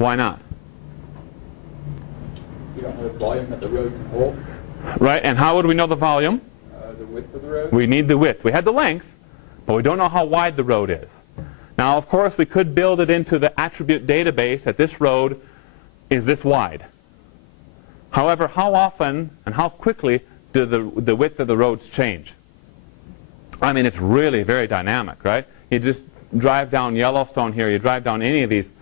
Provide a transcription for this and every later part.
Why not? You don't know the volume that the road can hold. Right, and how would we know the volume? The width of the road. We need the width. We had the length, but we don't know how wide the road is. Now, of course, we could build it into the attribute database that this road is this wide. However, how often and how quickly do the width of the roads change? I mean, it's really very dynamic, right? You just drive down Yellowstone here, you drive down any of these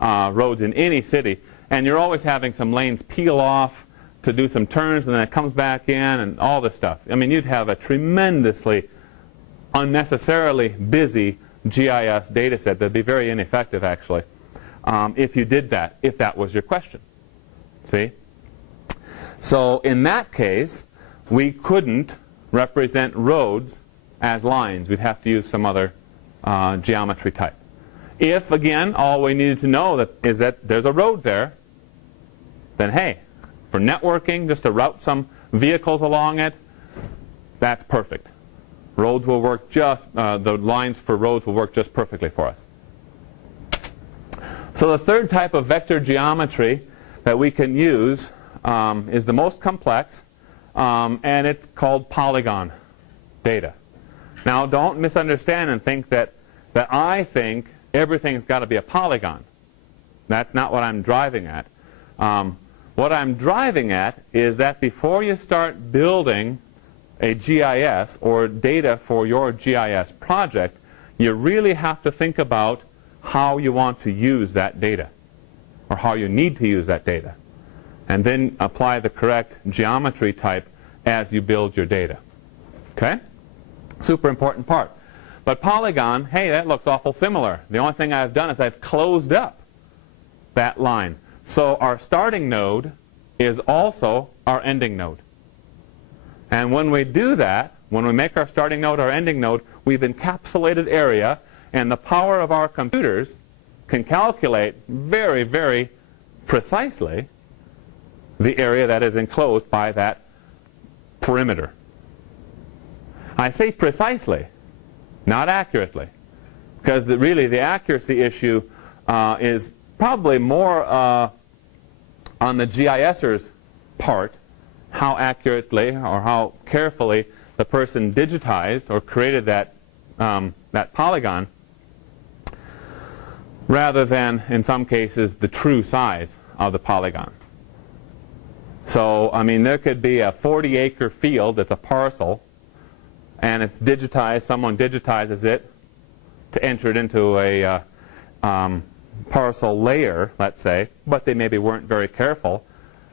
roads in any city, and you're always having some lanes peel off to do some turns, and then it comes back in, and all this stuff. I mean, you'd have a tremendously, unnecessarily busy GIS data set that'd be very ineffective, actually, if you did that, if that was your question. See? So in that case, we couldn't represent roads as lines. We'd have to use some other geometry type. If, again, all we needed to know is that there's a road there, then hey, for networking, just to route some vehicles along it, that's perfect. Roads will work just, the lines for roads will work just perfectly for us. So the third type of vector geometry that we can use is the most complex, and it's called polygon data. Now, don't misunderstand and think that I think everything's got to be a polygon. That's not what I'm driving at. What I'm driving at is that before you start building a GIS or data for your GIS project, you really have to think about how you want to use that data, or how you need to use that data, and then apply the correct geometry type as you build your data. Okay? Super important part. But polygon, hey, that looks awful similar. The only thing I've done is I've closed up that line. So our starting node is also our ending node. And when we do that, when we make our starting node our ending node, we've encapsulated area, and the power of our computers can calculate very, very precisely the area that is enclosed by that perimeter. I say precisely, not accurately, because really the accuracy issue is probably more on the GISer's part, how accurately or how carefully the person digitized or created that, that polygon, rather than, in some cases, the true size of the polygon. So, I mean, there could be a 40-acre field that's a parcel, and it's digitized, someone digitizes it to enter it into a parcel layer, let's say, but they maybe weren't very careful,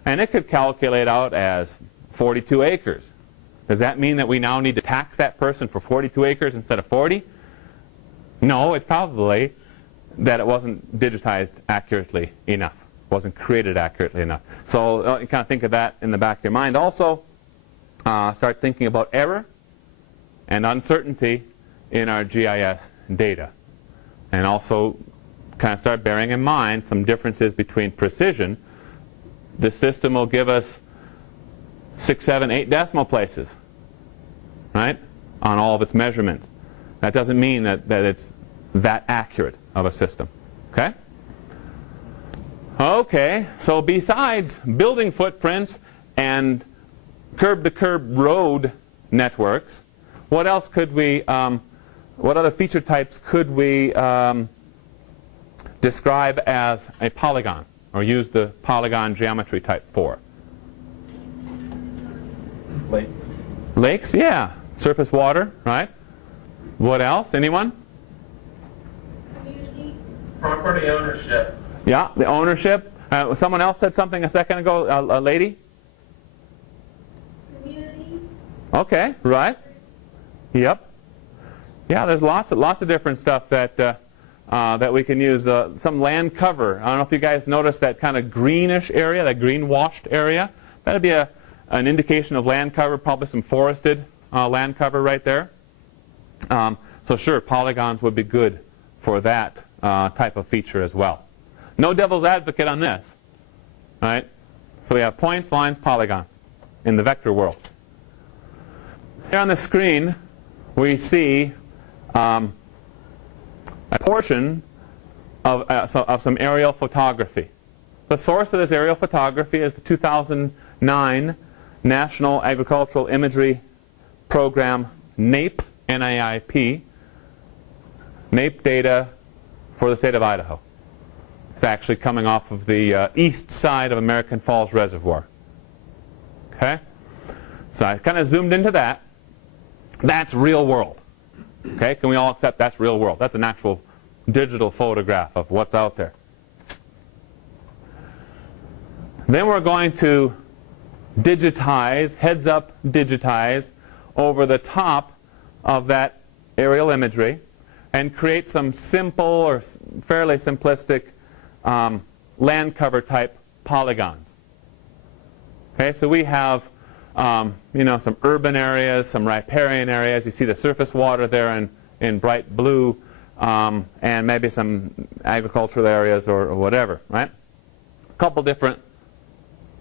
and it could calculate out as 42 acres. Does that mean that we now need to tax that person for 42 acres instead of 40? No, it's probably that it wasn't digitized accurately enough, wasn't created accurately enough. So you kind of think of that in the back of your mind. Also, start thinking about error and uncertainty in our GIS data. And also kind of start bearing in mind some differences between precision. The system will give us 6, 7, 8 decimal places, right, on all of its measurements. That doesn't mean that it's that accurate of a system. Okay? Okay, so besides building footprints and curb-to-curb road networks, what else could we, what other feature types could we describe as a polygon, or use the polygon geometry type for? Lakes. Lakes, yeah. Surface water, right? What else? Anyone? Communities. Property ownership. Yeah, the ownership. Someone else said something a second ago, a lady? Communities. Okay, right. Yep. Yeah, there's lots of different stuff that that we can use. Some land cover. I don't know if you guys noticed that kind of greenish area, that green washed area. That'd be an indication of land cover, probably some forested land cover right there. So sure, polygons would be good for that type of feature as well. No devil's advocate on this, right? So we have points, lines, polygons in the vector world. Here on the screen, we see a portion of some aerial photography. The source of this aerial photography is the 2009 National Agricultural Imagery Program, NAIP, N-A-I-P, NAIP data for the state of Idaho. It's actually coming off of the east side of American Falls Reservoir. Okay? So I kind of zoomed into that. That's real world. Okay? Can we all accept that's real world? That's an actual digital photograph of what's out there. Then we're going to digitize, heads up digitize, over the top of that aerial imagery and create some simple or fairly simplistic land cover type polygons. Okay, so we have some urban areas, some riparian areas. You see the surface water there in bright blue, and maybe some agricultural areas or whatever, right? A couple different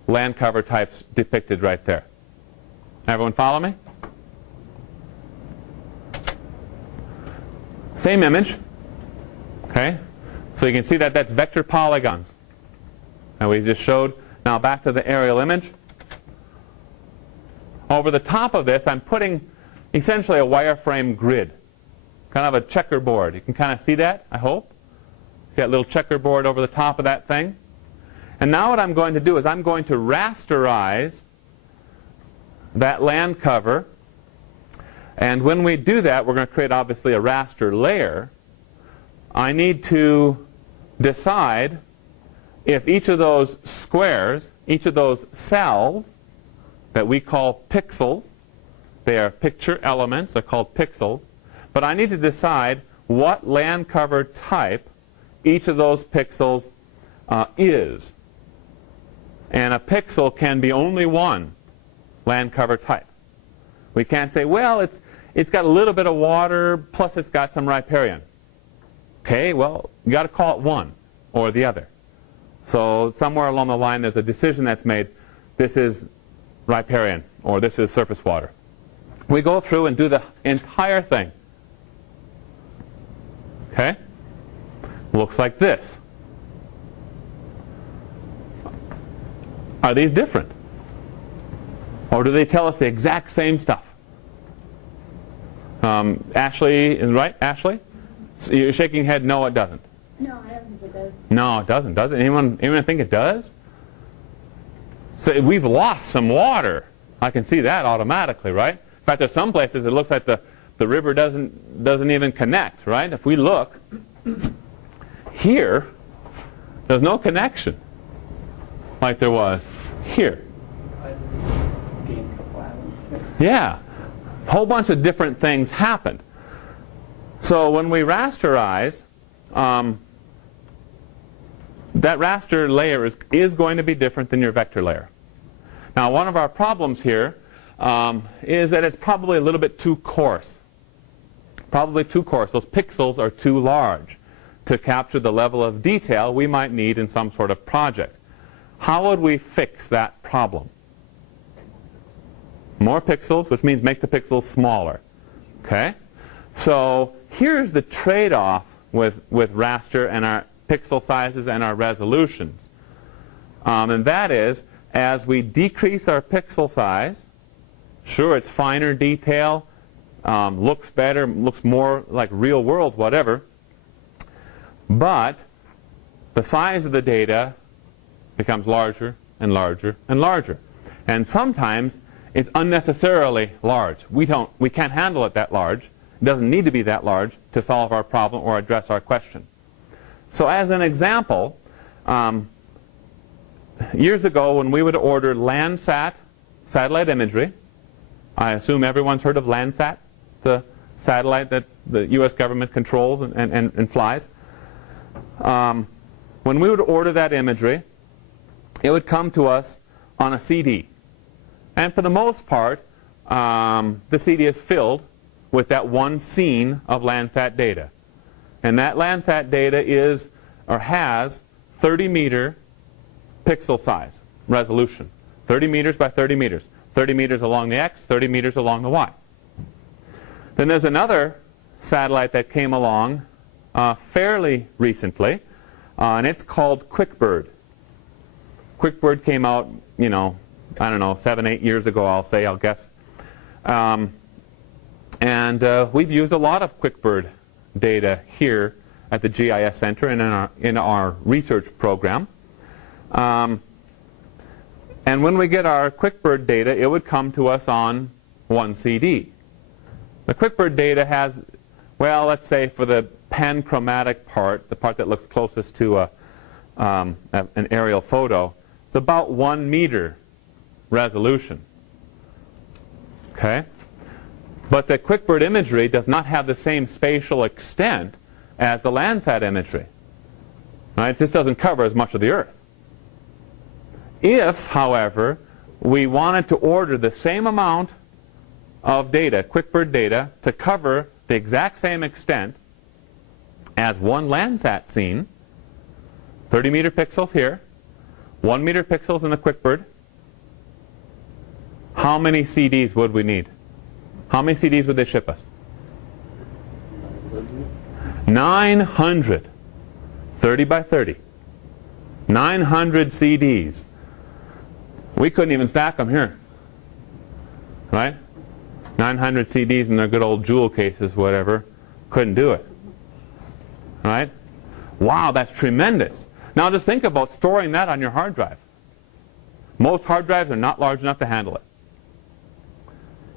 land cover types depicted right there. Everyone follow me? Same image. Okay? So you can see that that's vector polygons. And we just showed. Now back to the aerial image. Over the top of this, I'm putting essentially a wireframe grid. Kind of a checkerboard. You can kind of see that, I hope. See that little checkerboard over the top of that thing? And now what I'm going to do is I'm going to rasterize that land cover. And when we do that, we're going to create obviously a raster layer. I need to decide if each of those squares, each of those cells that we call pixels, they are picture elements, they're called pixels, but I need to decide what land cover type each of those pixels is. And a pixel can be only one land cover type. We can't say, well, it's got a little bit of water, plus it's got some riparian. Okay, well, you got to call it one or the other. So somewhere along the line, there's a decision that's made. This is riparian, or this is surface water. We go through and do the entire thing. Okay? Looks like this. Are these different? Or do they tell us the exact same stuff? Ashley is right. Ashley? So you're shaking your head. No, it doesn't. No, I don't think it does. No, it doesn't. Does it? Anyone think it does? So we've lost some water. I can see that automatically, right? In fact, there's some places it looks like the river doesn't even connect, right? If we look here, there's no connection like there was here. Yeah, a whole bunch of different things happened. So when we rasterize, that raster layer is going to be different than your vector layer. Now, one of our problems here is that it's probably a little bit too coarse. Probably too coarse. Those pixels are too large to capture the level of detail we might need in some sort of project. How would we fix that problem? More pixels, which means make the pixels smaller. Okay? So here's the trade-off with raster and our pixel sizes and our resolutions. And that is, as we decrease our pixel size, sure, it's finer detail, looks better, looks more like real world, whatever, but the size of the data becomes larger and larger and larger. And sometimes it's unnecessarily large. We can't handle it that large. It doesn't need to be that large to solve our problem or address our question. So as an example, years ago when we would order Landsat satellite imagery, I assume everyone's heard of Landsat, the satellite that the US government controls and flies. When we would order that imagery, it would come to us on a CD. And for the most part, the CD is filled with that one scene of Landsat data. And that Landsat data is, or has, 30-meter pixel size resolution. 30 meters by 30 meters. 30 meters along the X, 30 meters along the Y. Then there's another satellite that came along fairly recently, and it's called QuickBird. QuickBird came out, you know, I don't know, 7, 8 years ago, I'll guess. We've used a lot of QuickBird data here at the GIS Center and in our research program. And when we get our QuickBird data, it would come to us on 1 CD. The QuickBird data has, well, let's say for the panchromatic part, the part that looks closest to an aerial photo, it's about 1 meter resolution. Okay? But the QuickBird imagery does not have the same spatial extent as the Landsat imagery. Right? It just doesn't cover as much of the Earth. If, however, we wanted to order the same amount of data, QuickBird data, to cover the exact same extent as one Landsat scene, 30 meter pixels here, 1 meter pixels in the QuickBird, how many CDs would we need? How many CDs would they ship us? 900. 30 by 30. 900 CDs. We couldn't even stack them here. Right? 900 CDs in their good old jewel cases, whatever. Couldn't do it. Right? Wow, that's tremendous. Now just think about storing that on your hard drive. Most hard drives are not large enough to handle it.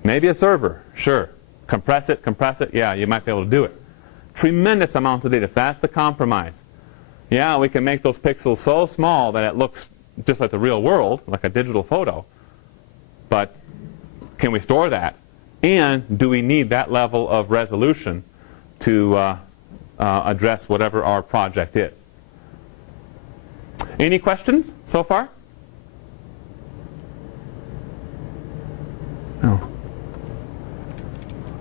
Maybe a server, sure. Compress it, yeah, you might be able to do it. Tremendous amounts of data. So that's the compromise. Yeah, we can make those pixels so small that it looks just like the real world, like a digital photo. But can we store that? And do we need that level of resolution to address whatever our project is? Any questions so far? No.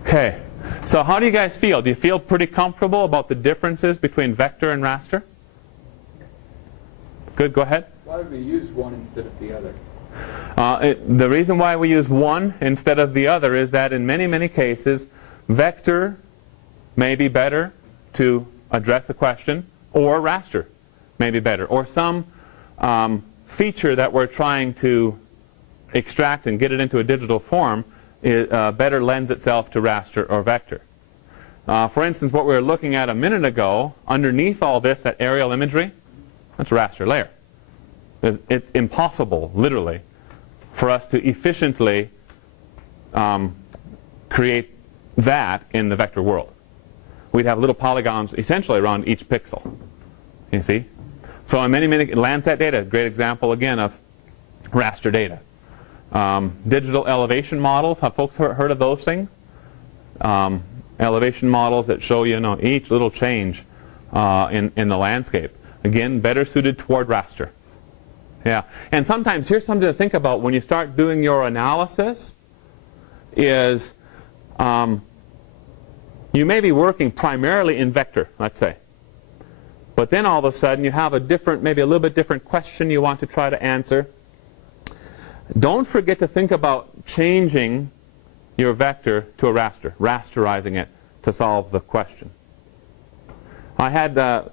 Okay. So how do you guys feel? Do you feel pretty comfortable about the differences between vector and raster? Good, go ahead. Why would we use one instead of the other? The reason why we use one instead of the other is that in many, many cases, vector may be better to address a question, or raster may be better, or some feature that we're trying to extract and get it into a digital form better lends itself to raster or vector. For instance, what we were looking at a minute ago, underneath all this, that aerial imagery, that's a raster layer. It's impossible, literally, for us to efficiently create that in the vector world. We'd have little polygons essentially around each pixel. You see? So in many, many Landsat data, a great example again of raster data. Digital elevation models, have folks heard of those things? Elevation models that show you, each little change in the landscape. Again, better suited toward raster. Yeah, and sometimes here's something to think about when you start doing your analysis is you may be working primarily in vector, let's say. But then all of a sudden you have a different, maybe a little bit different question you want to try to answer. Don't forget to think about changing your vector to a raster, rasterizing it to solve the question. I had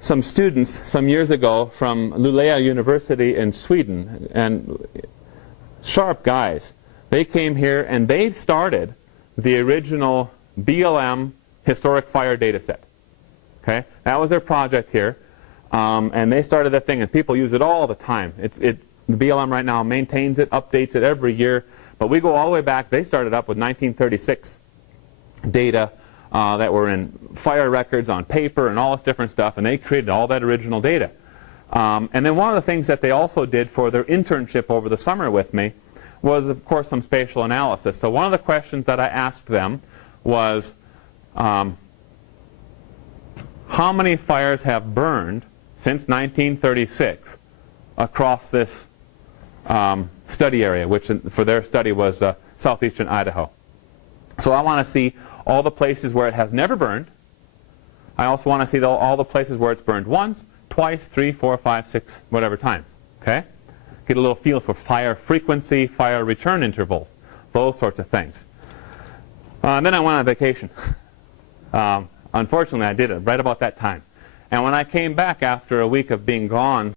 some students some years ago from Luleå University in Sweden, and sharp guys. They came here and they started the original BLM historic fire data set. Okay? That was their project here. And they started that thing, and people use it all the time. The BLM right now maintains it, updates it every year. But we go all the way back. They started up with 1936 data that were in fire records on paper and all this different stuff, and they created all that original data. And then one of the things that they also did for their internship over the summer with me was, of course, some spatial analysis. So one of the questions that I asked them was, how many fires have burned since 1936 across this study area, which for their study was southeastern Idaho. So I want to see all the places where it has never burned. I also want to see all the places where it's burned once, twice, 3, 4, 5, 6, whatever times. Okay? Get a little feel for fire frequency, fire return intervals, those sorts of things. And then I went on vacation. Unfortunately, I did it right about that time. And when I came back after a week of being gone